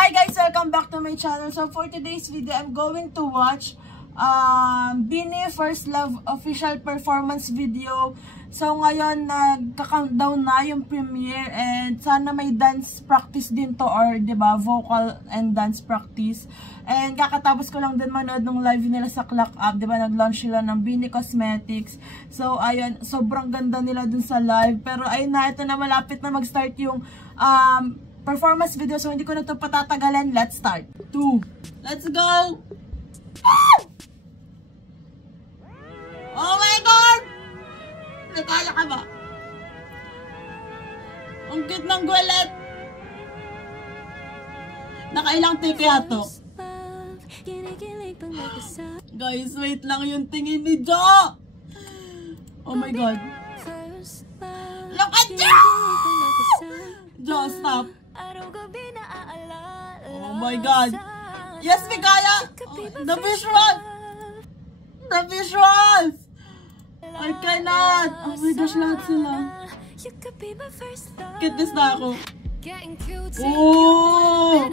Hi guys! Welcome back to my channel. So for today's video, I'm going to watch BINI First Love official performance video. So ngayon, nagka-countdown na yung premiere and sana may dance practice din to or diba, vocal and dance practice. And kakatapos ko lang din manood ng live nila sa Clock Up, diba, nag-launch sila ng BINI Cosmetics. So ayun, sobrang ganda nila dun sa live. Pero ayun na, ito na malapit na mag-start yung performance video, so hindi ko na ito patatagalan. Let's start. 2. Let's go! Oh my God! Nakaya ka ba? Ang cute ng Gwelette. Nakailang take kaya to? Guys, wait lang yung tingin ni Jo! Oh my God. Look at Jo! Jo, stop. Oh my God. Yes, Mikaya. The visuals. The visuals. I cannot. Oh my gosh, lahat sila. Kitness na ako. Oh.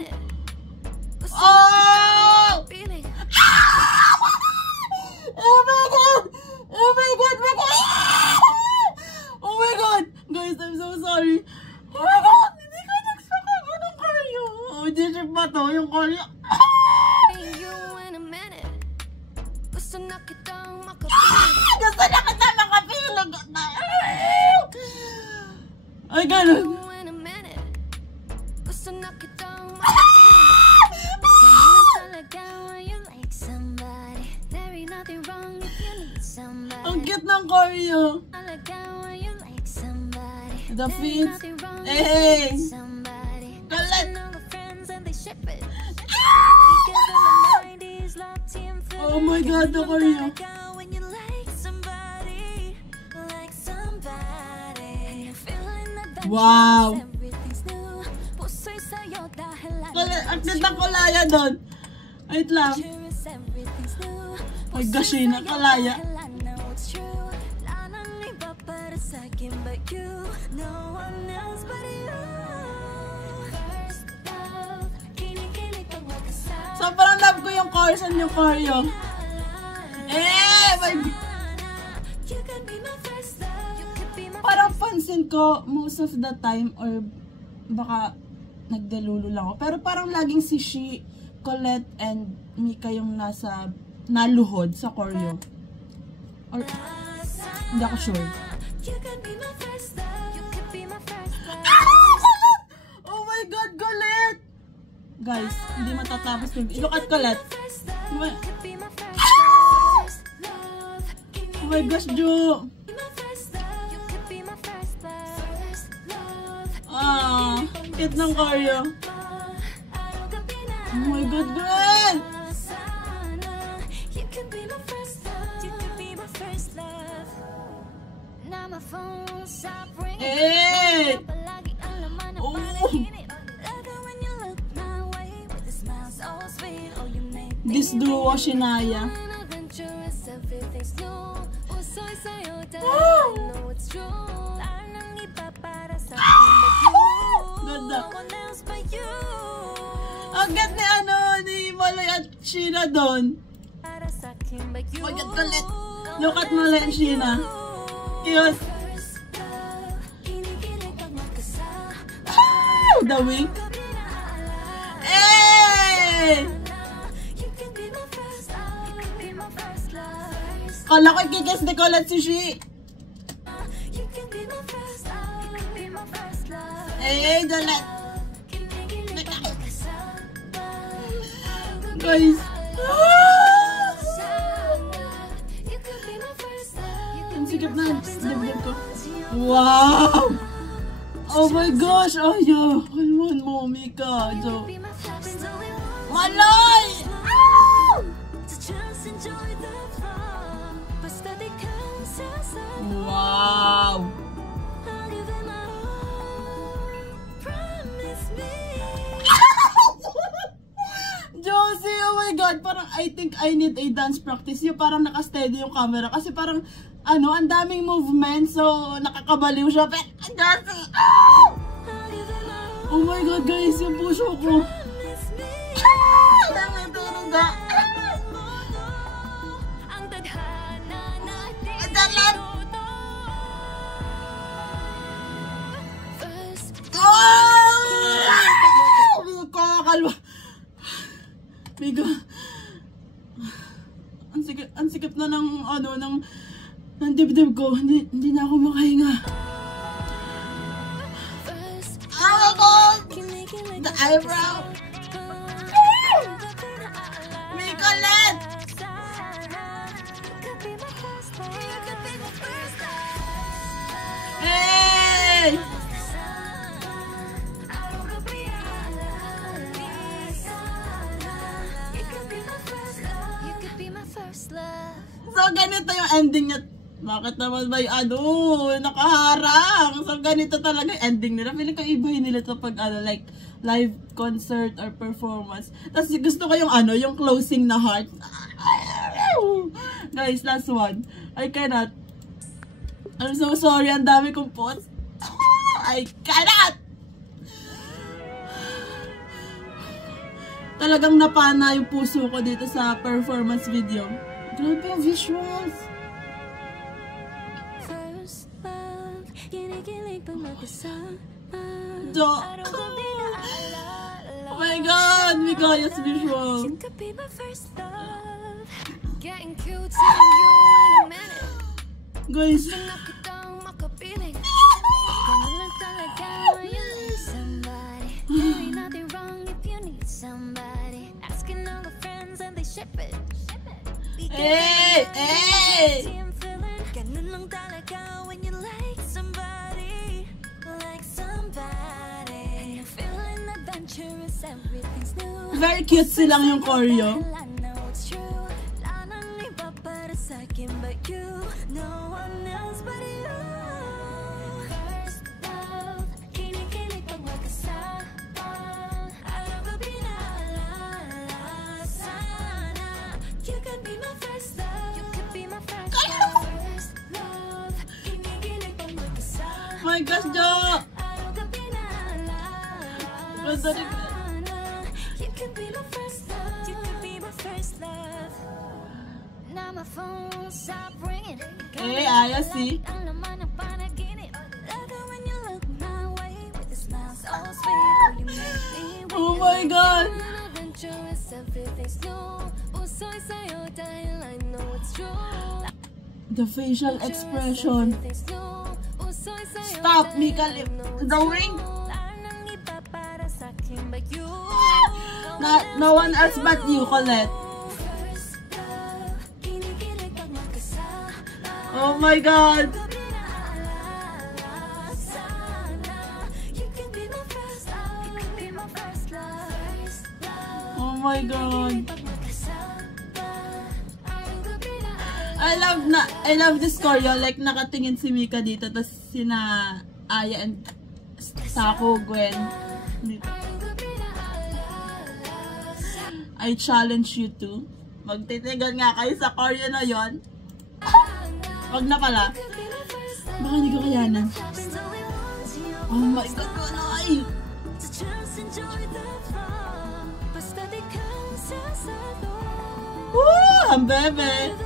Oh. Oh my God. Oh my God. Oh my God. Guys, I'm so sorry. Oh my God. Digit ba to? Yung Korea? Gusto na kita makapilag. Ay, ganun. Gusto na kita makapilag. Ang cute ng Korea. The feet. Hey! Galit! Oh my God, the Korea. Wow! Ang ganda Kalaya doon. Wait lang. Ay gosh, nakalaya. Sobrang love ko yung chorus and yung choreo. Parang pansin ko most of the time, or baka nagdelulo lang ako, pero parang laging si She, Colette, and Mika yung naluhod sa choreo. Or hindi ako sure. Oh my God, Colette! Guys, hindi matatapos yung look at Colette. Oh my gosh, Jo! Ah, cute ng choreo. Oh my God, girl! Hey! Oh! This duo, Shinaya. Oh! Ganda. Ang ganda ni Malay at Sheena doon. Maganda ulit. Look at Malay at Sheena. Cute. The wink. Hey! Kala ko ikikis ni Colette si She. Hey, Colette. Guys. Ang sikip na. Dibdib ko. Wow! Oh my gosh! Ayaw! Kalman mo, Mika. Jo. Malay! Wow! Josie, oh my God, parang I think I need a dance practice. Yung parang naka-steady yung camera kasi parang ang daming movement, so nakakabaliw siya. Pero Josie! Oh my God, guys, yung puso ko. kalma. Mika, ang sikip na ng, ng dibdib ko. Hindi na ako makahinga. Oh my God! The eyebrow! Mika, let! Hey! So, ganito yung ending niya. Bakit naman ba yung nakaharang? So, ganito talaga yung ending nila. Feeling ko ibahin nila ito pag like live concert or performance. Tapos gusto ko yung yung closing na heart. Guys, last one. I cannot. I'm so sorry. Ang dami kong post. I cannot! Talagang napana yung puso ko dito sa performance video. Grabe yung visuals. Oh my God! Migaya's visual. Guys. Hey! Hey! Very cute silang yung choreo. Oh my gosh, Jo! Hey, Aya, see? Oh my God! The facial expression. Stop, Mika. The wing. No one else but you, Colette. Oh my God. Oh my God. I love this choreo. Like, nakatingin si Mika dito, tapos sina Aya and Sako, Gwen. Dito. I challenge you to. Magtitigan nga kayo sa choreo na yon. Wag na pala. Baka hindi ko kayanan. Oh my God, Kunay! Woo! Ang bebe!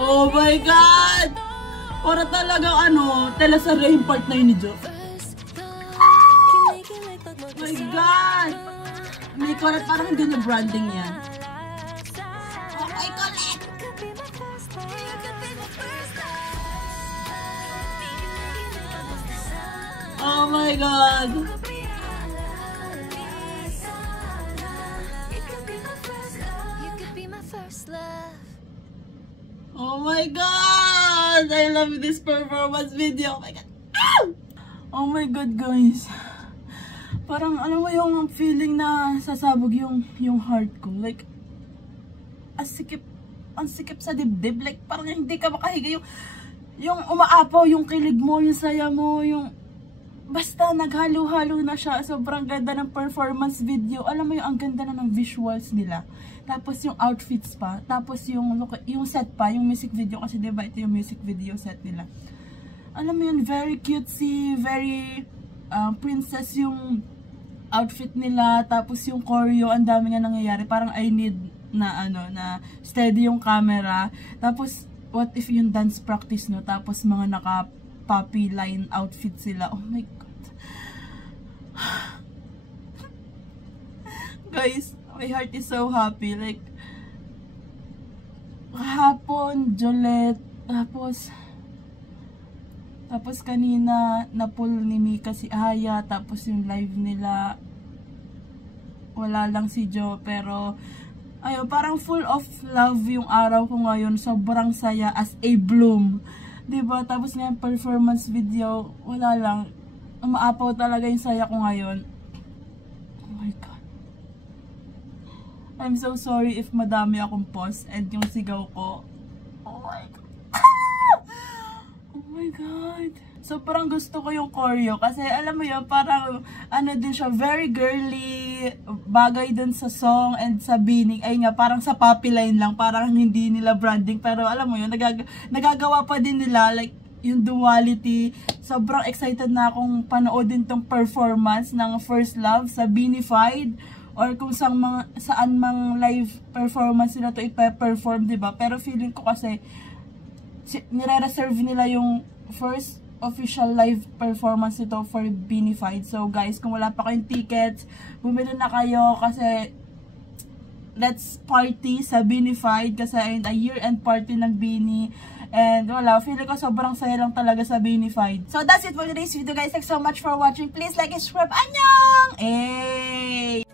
Oh my God! Para talagang teleserye yung part na yun ni Jo. Oh my God! May Colette, parang hindi na branding yan. Oh my Colette! Oh my God! Oh my God! I love this performance video. Oh my God! Ow! Oh my God, guys. Parang alam mo yung feeling na sasabog yung heart ko. Like, ang sikip sa dibdib. Like, parang hindi ka makahiga. Yung umaapaw, yung kilig mo, yung saya mo, yung... Basta naghalo-halo na siya. Sobrang ganda ng performance video. Alam mo yung ang ganda na ng visuals nila. Tapos yung outfits pa. Tapos yung set pa, yung music video. Kasi diba ito yung music video set nila. Alam mo yun, very cutesy, very princess yung outfit nila. Tapos yung choreo, ang dami nga nangyayari. Parang I need na na steady yung camera. Tapos what if yung dance practice no, tapos mga naka-puppy line outfit sila. Oh my God. Guys, my heart is so happy. Like, kahapon, Jolette, tapos kanina, na-pull ni Mika si Aya, tapos yung live nila, wala lang si Jo, pero, ayun, parang full of love yung araw ko ngayon, sobrang saya as a bloom. Diba? Tapos ngayon, performance video, wala lang, umaapaw talaga yung saya ko ngayon. Oh my God. I'm so sorry if madami akong pause and yung sigaw ko. Oh my God. Oh my God. So parang gusto ko yung choreo kasi alam mo yun, parang ano din siya, very girly, bagay dun sa song and sa binig. Ay nga, parang sa puppy line lang, parang hindi nila branding, pero alam mo yun, nagagawa pa din nila, like yung duality. Sobrang excited na akong panoodin tong performance ng First Love sa Beanified or kung saan mang live performance nila to ipe-perform, diba? Pero feeling ko kasi nire-reserve nila yung first official live performance nito for Beanified. So guys, kung wala pa kayong tickets, bumili na kayo kasi let's party sa Beanified kasi ayun, a year-end party ng Beanie. And wala, feeling ko sobrang saya lang talaga sa Beanified. So that's it for today's video guys. Thanks so much for watching. Please like and subscribe. Annyeong! Hey!